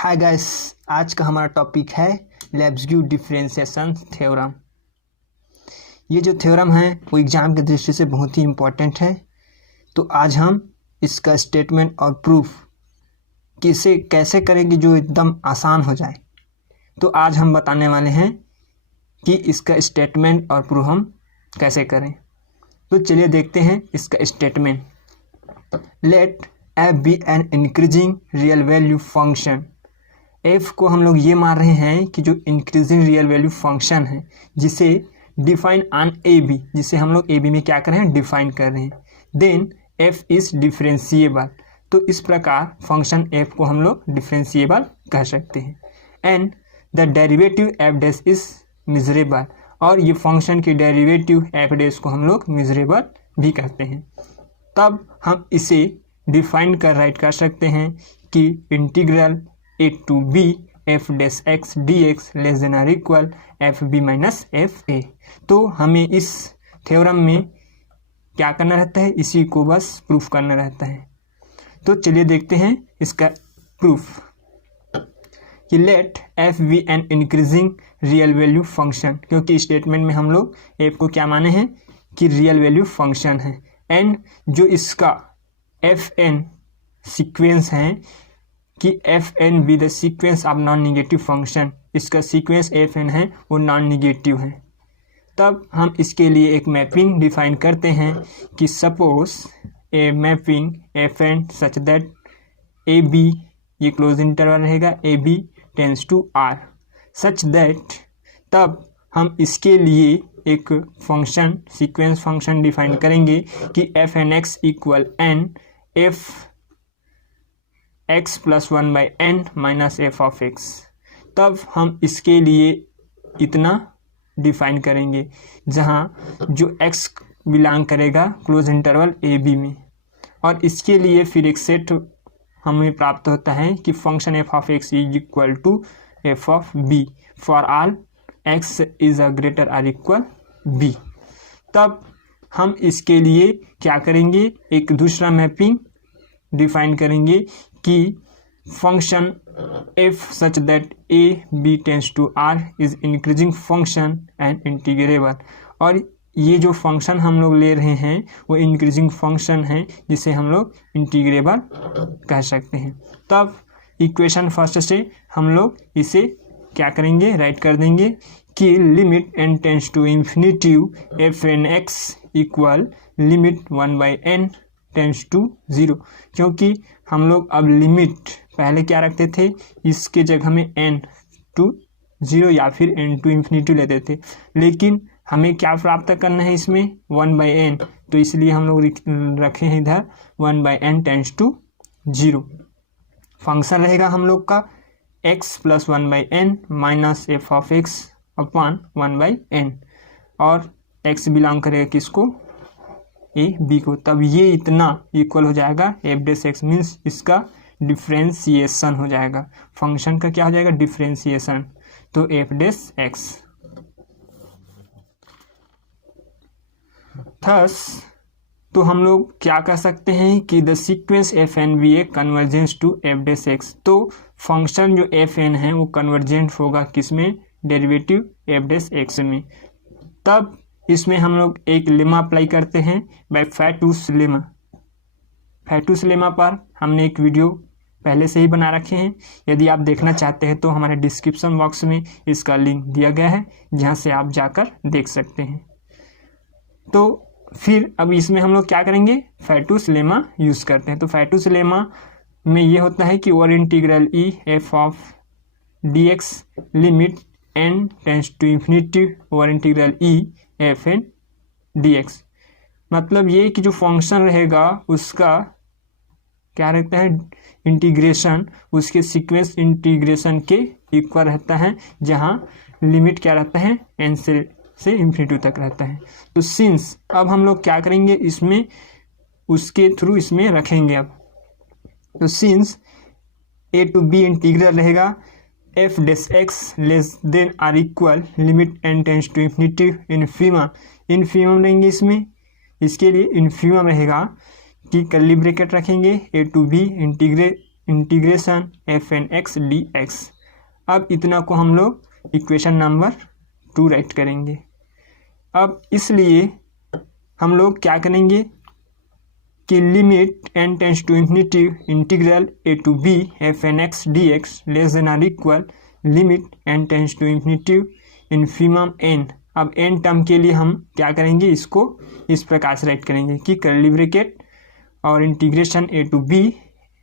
Hi guys, आज का हमारा टॉपिक है लेब्सग्यू डिफरेंशिएशन थ्योरम। ये जो थ्योरम है वो एग्ज़ाम की दृष्टि से बहुत ही इम्पोर्टेंट है। तो आज हम इसका स्टेटमेंट और प्रूफ कैसे करेंगे जो एकदम आसान हो जाए। तो आज हम बताने वाले हैं कि इसका स्टेटमेंट और प्रूफ हम कैसे करें। तो चलिए देखते हैं इसका statement. Let f be an increasing real value function. F को हम लोग ये मान रहे हैं कि जो इंक्रीजिंग रियल वैल्यू फंक्शन है जिसे डिफाइन ऑन ए बी, जिसे हम लोग ए बी में क्या कर रहे हैं, डिफाइन कर रहे हैं। Then f is differentiable. तो इस प्रकार फंक्शन एफ को हम लोग डिफरेंशिएबल कह सकते हैं। And the derivative F dash is miserable. और ये फंक्शन की डेरिवेटिव एफ डैश को हम लोग मिजरेबल भी कहते हैं। तब हम इसे डिफाइन कर राइट कर सकते हैं कि integral a to b f dash x d x less than are equal f b minus f a. तो हमें इस थ्योरम में क्या करना रहता है, इसी को बस प्रूफ करना रहता है। तो चलिए देखते हैं इसका प्रूफ कि let f be an increasing real value function, क्योंकि स्टेटमेंट में हम लोग एफ को क्या माने हैं कि रियल वैल्यू फंक्शन है। एंड जो इसका एफ एन सीक्वेंस है कि f n be the sequence of non negative function, इसका सीक्वेंस एफ एन है वो नॉन निगेटिव है। तब हम इसके लिए एक मैपिंग डिफाइन करते हैं कि suppose a mapping f n such that a b, ये क्लोज इंटरवल रहेगा, a b tends to R such that, तब हम इसके लिए एक फंक्शन सीक्वेंस फंक्शन डिफाइन करेंगे कि f n x equal n f x plus one by n minus f of x. तब हम इसके लिए इतना डिफाइन करेंगे जहाँ जो x बिलोंग करेगा क्लोज इंटरवल ए बी में। और इसके लिए फिर एक सेट हमें प्राप्त होता है कि function f of x is equal to f of b for all x is a greater or equal b. तब हम इसके लिए क्या करेंगे, एक दूसरा मैपिंग डिफाइन करेंगे कि function f such that a b tends to R is increasing function and integrable. और ये जो फंक्शन हम लोग ले रहे हैं वो इंक्रीजिंग फंक्शन है जिसे हम लोग इंटीग्रेबल कह सकते हैं। तब इक्वेशन फर्स्ट से हम लोग इसे क्या करेंगे, राइट कर देंगे कि limit n tends to infinitive f n x equal limit one by n tends to zero. क्योंकि हम लोग अब लिमिट पहले क्या रखते थे, इसके जगह में एन टू ज़ीरो या फिर एन टू इंफिनिटी लेते थे, लेकिन हमें क्या प्राप्त करना है इसमें वन बाई एन, तो इसलिए हम लोग रखे हैं इधर one by n tends to zero. Function रहेगा हम लोग का x plus one by n minus f of x upon one by n, और एक्स बिलोंग करेगा किसको, ए बी को। तब ये इतना इक्वल हो जाएगा एफ डैश एक्स, मीन्स इसका डिफ्रेंशिएशन हो जाएगा, फंक्शन का क्या हो जाएगा, डिफ्रेंशिएशन। तो एफ डैश एक्स थस, तो हम लोग क्या कह सकते हैं कि the sequence f n be a convergence to f dash x. तो फंक्शन जो एफ एन है वो कन्वर्जेंट होगा किसमें, डेरिवेटिव एफ डैश एक्स में। तब इसमें हम लोग एक लेमा अप्लाई करते हैं बाय फैटूस लेमा। फैटूस लेमा पर हमने एक वीडियो पहले से ही बना रखे हैं, यदि आप देखना चाहते हैं तो हमारे डिस्क्रिप्शन बॉक्स में इसका लिंक दिया गया है जहां से आप जाकर देख सकते हैं। तो फिर अब इसमें हम लोग क्या करेंगे, फैटूस लेमा यूज़ करते हैं। तो फैटूस लेमा में ये होता है कि over integral e f of d x limit n tends to infinity over integral e f n d x. मतलब ये कि जो फंक्शन रहेगा उसका क्या रहता है, इंटीग्रेशन उसके सीक्वेंस इंटीग्रेशन के इक्वल रहता है, जहाँ लिमिट क्या रहता है, एन से इंफिनिटी तक रहता है। तो सिंस अब हम लोग क्या करेंगे, इसमें उसके थ्रू इसमें रखेंगे। अब तो since a to b integral रहेगा f dash x less than are equal limit n tends to infinity infima. Infimum रहेंगे इसमें, इसके लिए इन्फीमम रहेगा कि कर्ली ब्रैकेट रखेंगे a to b integration f n x d x. अब इतना को हम लोग इक्वेशन नंबर 2 राइट करेंगे। अब इसलिए हम लोग क्या करेंगे कि limit n tends to infinity integral a to b f n x d x less than are equal limit n tends to infinity infimum n। अब n टर्म के लिए हम क्या करेंगे, इसको इस प्रकार से राइट करेंगे कि कर्ली ब्रैकेट और integration a to b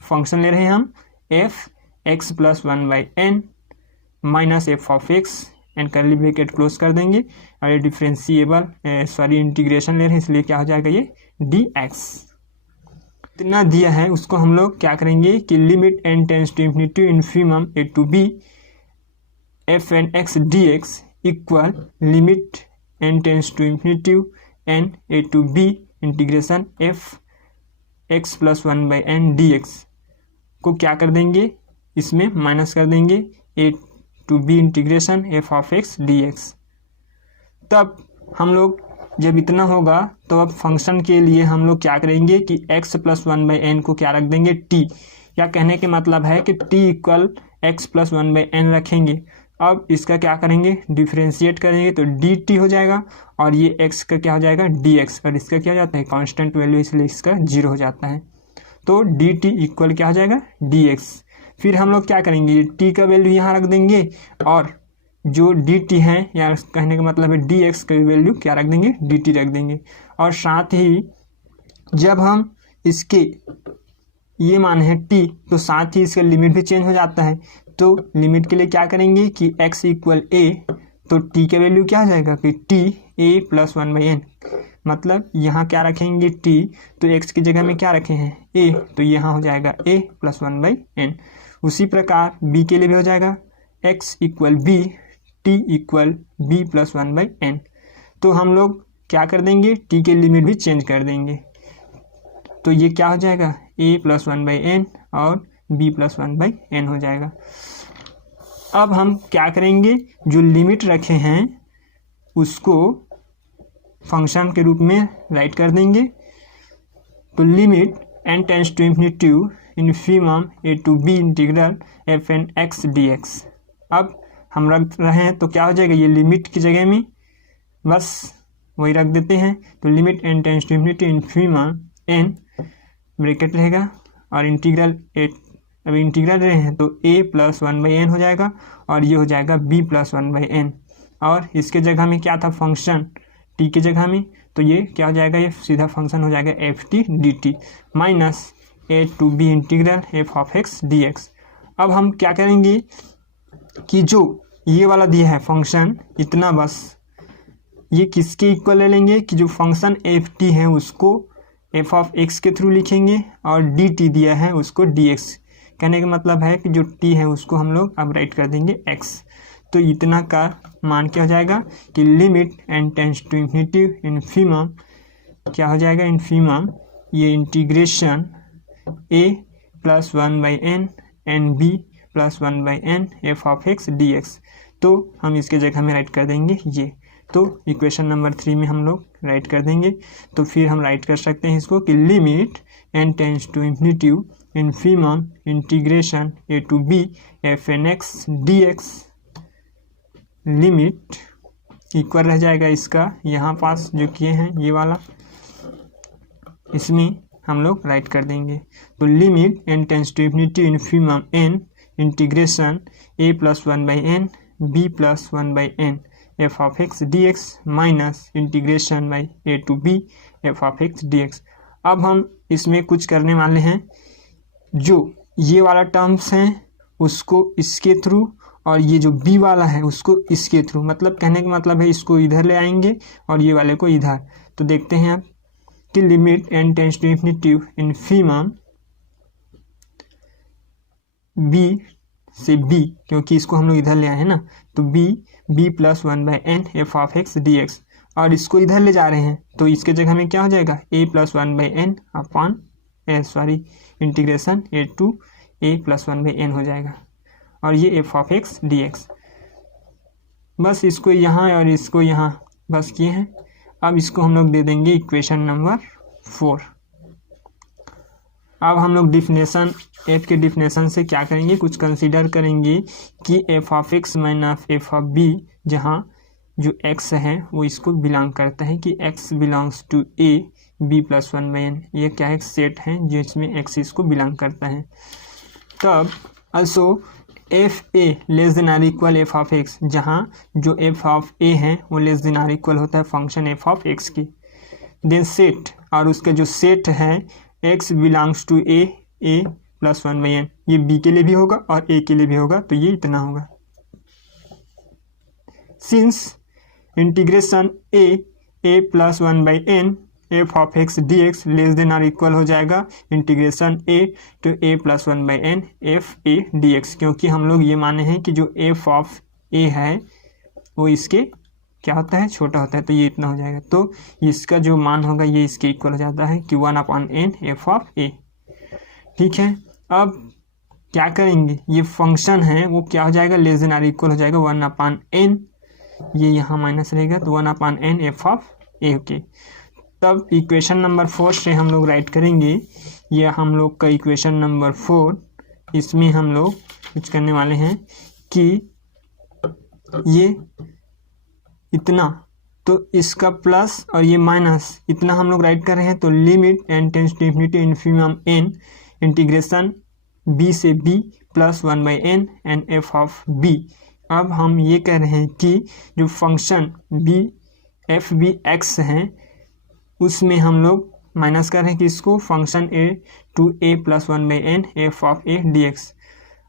function ले रहे हैं हम f x plus 1/n minus f of x and curly bracket close कर देंगे। और ये डिफरेंशिएबल इंटीग्रेशन ले रहे हैं, इसलिए क्या हो जाएगा ये dx। इतना दिया है उसको हम लोग क्या करेंगे कि limit n tends to infinity infimum a to b f n x d x equal limit n tends to infinity n a to b integration f x plus 1/n dx को क्या कर देंगे, इसमें माइनस कर देंगे a to b integration f of x dx। तब हम लोग जब इतना होगा तो अब फंक्शन के लिए हम लोग क्या करेंगे कि x प्लस 1/n को क्या रख देंगे t, या कहने के मतलब है कि t equal x plus 1/n रखेंगे। अब इसका क्या करेंगे, डिफ्रेंशिएट करेंगे तो dt हो जाएगा और ये x का क्या हो जाएगा dx, और इसका क्या हो जाता है कांस्टेंट वैल्यू, इसलिए इसका 0 हो जाता है। तो dt इक्वल क्या हो जाएगा dx। फिर हम लोग क्या करेंगे, t का वैल्यू यहाँ रख देंगे और जो dt है या कहने का मतलब है dx का वैल्यू क्या रख देंगे dt रख देंगे। और साथ ही जब हम इसके ये मान है t तो साथ ही इसका लिमिट भी चेंज हो जाता है। तो लिमिट के लिए क्या करेंगे कि x इक्वल a, तो t का वैल्यू क्या हो जाएगा कि t a प्लस 1/n, मतलब यहाँ क्या रखेंगे t, तो x की जगह में क्या रखे हैं a, तो यहाँ हो जाएगा a प्लस 1/n। उसी प्रकार b के लिए भी हो जाएगा x equal b t equal b plus 1/n। तो हम लोग क्या कर देंगे, t के लिमिट भी चेंज कर देंगे, तो ये क्या हो जाएगा a प्लस 1/n और b प्लस 1/n हो जाएगा। अब हम क्या करेंगे, जो लिमिट रखे हैं उसको फंक्शन के रूप में राइट कर देंगे। तो limit n tends to infinity infimum a to b integral f n x d x. अब हम रख रहे हैं तो क्या हो जाएगा, ये लिमिट की जगह में बस वही रख देते हैं। तो limit n tends to infinity infimum n bracket रहेगा और इंटीग्रल अब इंटीग्रल रहे हैं तो a प्लस 1/n हो जाएगा और ये हो जाएगा b प्लस 1/n। और इसके जगह में क्या था फंक्शन t की जगह में, तो ये क्या हो जाएगा, ये सीधा फंक्शन हो जाएगा f t d t minus a to b integral f of x dx। अब हम क्या करेंगे कि जो ये वाला दिया है फंक्शन इतना, बस ये किसके इक्वल ले लेंगे कि जो फंक्शन एफ टी है उसको एफ ऑफ एक्स के थ्रू लिखेंगे और डी टी दिया है उसको डी एक्स। कहने का मतलब है कि जो टी है उसको हम लोग अब राइट कर देंगे एक्स। तो इतना का मान क्या हो जाएगा कि limit n tends to infinity infimum क्या हो जाएगा इन्फिमम ये integration a plus 1/n and b plus 1/n f of x d x. तो हम इसके जगह में राइट कर देंगे ये, तो इक्वेशन नंबर 3 में हम लोग राइट कर देंगे। तो फिर हम राइट कर सकते हैं इसको कि limit n tends to infinity infimum integration a to b f n x d x limit equal रह जाएगा इसका यहाँ पास जो किए हैं ये वाला, इसमें हम लोग राइट कर देंगे। तो limit n tends to infinity infimum n integration a plus 1/n b plus 1/n f of x d x minus integration by a to b f of x d x. अब हम इसमें कुछ करने वाले हैं, जो ये वाला टर्म्स हैं उसको इसके थ्रू और ये जो b वाला है उसको इसके थ्रू, मतलब कहने का मतलब है इसको इधर ले आएंगे और ये वाले को इधर। तो देखते हैं आप कि limit n tends to infinity infimum b से b, क्योंकि इसको हम लोग इधर ले आए हैं ना, तो b plus 1/n f of x d x, और इसको इधर ले जा रहे हैं तो इसके जगह में क्या हो जाएगा a plus 1/n upon integration a to a plus 1/n हो जाएगा और ये f of x d x. बस इसको यहाँ और इसको यहाँ बस किए हैं। अब इसको हम लोग दे देंगे इक्वेशन नंबर 4। अब हम लोग डिफिनेशन एफ के डिफिनेशन से क्या करेंगे, कुछ कंसीडर करेंगे कि f of x minus f of b, जहाँ जो x है वो इसको बिलोंग करता है कि x belongs to a b plus 1/n। ये क्या है, एक सेट है जिसमें x इसको बिलोंग करता है। तब also f a less than are equal f of x, जहाँ जो एफ ऑफ ए है वो लेस देन आर इक्वल होता है फंक्शन एफ ऑफ एक्स की। देन सेट, और उसका जो सेट है x belongs to a plus 1/n, ये b के लिए भी होगा और a के लिए भी होगा, तो ये इतना होगा। Since integration a plus 1/n f of x d x less than are equal हो जाएगा integration a to a plus 1/n f a d x, क्योंकि हम लोग ये माने हैं कि जो एफ ऑफ a है वो इसके क्या होता है, छोटा होता है, तो ये इतना हो जाएगा। तो इसका जो मान होगा ये इसके इक्वल हो जाता है कि 1/n एफ ऑफ a। ठीक है, अब क्या करेंगे, ये फंक्शन है वो क्या हो जाएगा, लेस देन आर इक्वल हो जाएगा 1/n, ये यहाँ माइनस रहेगा तो 1/n f of a। Okay, तब इक्वेशन नंबर 4 से हम लोग राइट करेंगे, ये हम लोग का इक्वेशन नंबर 4, इसमें हम लोग कुछ करने वाले हैं कि ये इतना, तो इसका प्लस और ये माइनस इतना हम लोग राइट कर रहे हैं, तो limit n tends to infinity infimum n integration b से b plus 1/n and f of b। अब हम ये कह रहे हैं कि जो function b f b x हैं उसमें हम लोग माइनस कर रहे हैं कि इसको function a to a plus 1/n f of a d x.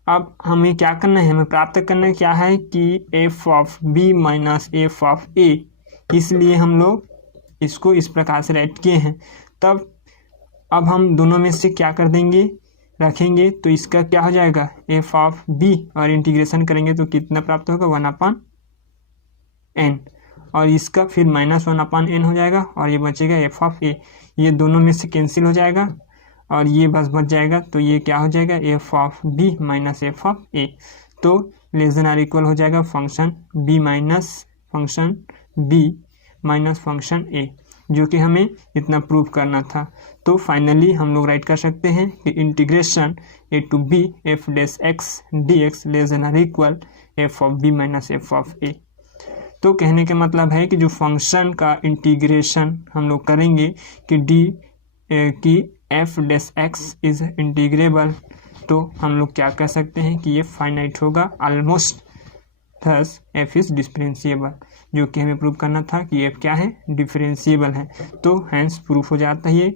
अब हमें क्या करना है, हमें प्राप्त करना क्या है कि f of b minus f of a, इसलिए हम लोग इसको इस प्रकार से राइट किए हैं। तब अब हम दोनों में से क्या कर देंगे, रखेंगे, तो इसका क्या हो जाएगा एफ ऑफ b, और इंटीग्रेशन करेंगे तो कितना प्राप्त होगा 1/n, और इसका फिर माइनस 1/n हो जाएगा और ये बचेगा एफ ऑफ a। ये दोनों में से कैंसिल हो जाएगा और ये बस बच जाएगा, तो ये क्या हो जाएगा F of b minus f of a। तो लेस देन आर इक्वल हो जाएगा function b minus function b minus function a, जो कि हमें इतना प्रूव करना था। तो फाइनली हम लोग राइट कर सकते हैं कि integration a to b f dash x d x less than are equal f of b minus f of a। तो कहने का मतलब है कि जो फंक्शन का इंटीग्रेशन हम लोग करेंगे कि F dash x is integrable, तो हम लोग क्या कह सकते हैं कि ये फाइनाइट होगा almost, thus F is differentiable, जो कि हमें प्रूव करना था कि एफ क्या है, डिफरेंशिएबल है। तो हैंस प्रूफ हो जाता है ये।